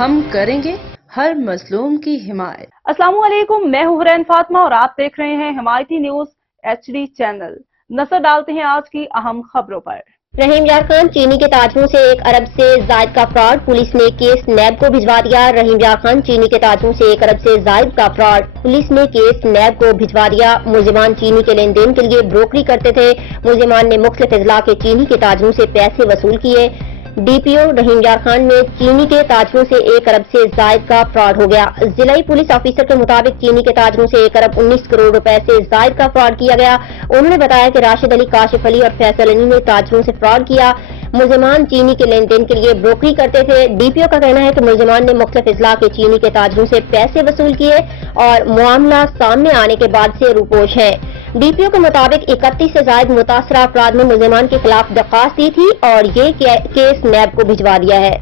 ہم کریں گے ہر مظلوم کی حمایت۔ السلام علیکم، میں ہوں حرین فاطمہ اور آپ دیکھ رہے ہیں حمایتی نیوز HD چینل۔ نظر ڈالتے ہیں آج کی اہم خبروں پر۔ رحیم یار خان چینی کے تاجروں سے 1 ارب سے زائد کا فراڈ، پولیس نے کیس نیب کو بھجوا دیا۔ رحیم یار خان چینی کے تاجروں سے 1 ارب سے زائد کا فراڈ، پولیس نے کیس نیب کو بھجوا دیا۔ ملزمان چینی کے لین دین کے لیے بروکری کرتے تھے۔ ملزمان نے مختلف اضلاع کے چینی کے تاجروں سے پیسے وصول کیے۔ DPO رحیم یار خان میں چینی کے تاجروں سے 1 ارب سے زائد کا فراڈ ہو گیا۔ ضلعی پولیس آفیسر کے مطابق چینی کے تاجروں سے 1 ارب 19 کروڑ روپے سے زائد کا فراڈ کیا گیا۔ انہوں نے بتایا کہ راشد علی، کاشف علی اور فیصل علی نے تاجروں سے فراڈ کیا۔ ملزمان چینی کے لین دین کے لیے بروکری کرتے تھے۔ DPO کا کہنا ہے کہ ملزمان نے مختلف اضلاع کے چینی کے تاجروں سے پیسے وصول کیے اور معاملہ سامنے آنے کے بعد سے روپوش ہیں۔ DPO کے مطابق 31 سے زائد متاثرہ افراد نے ملزمان کے خلاف درخواست دی تھی اور یہ کیس نیب کو بھجوا دیا ہے۔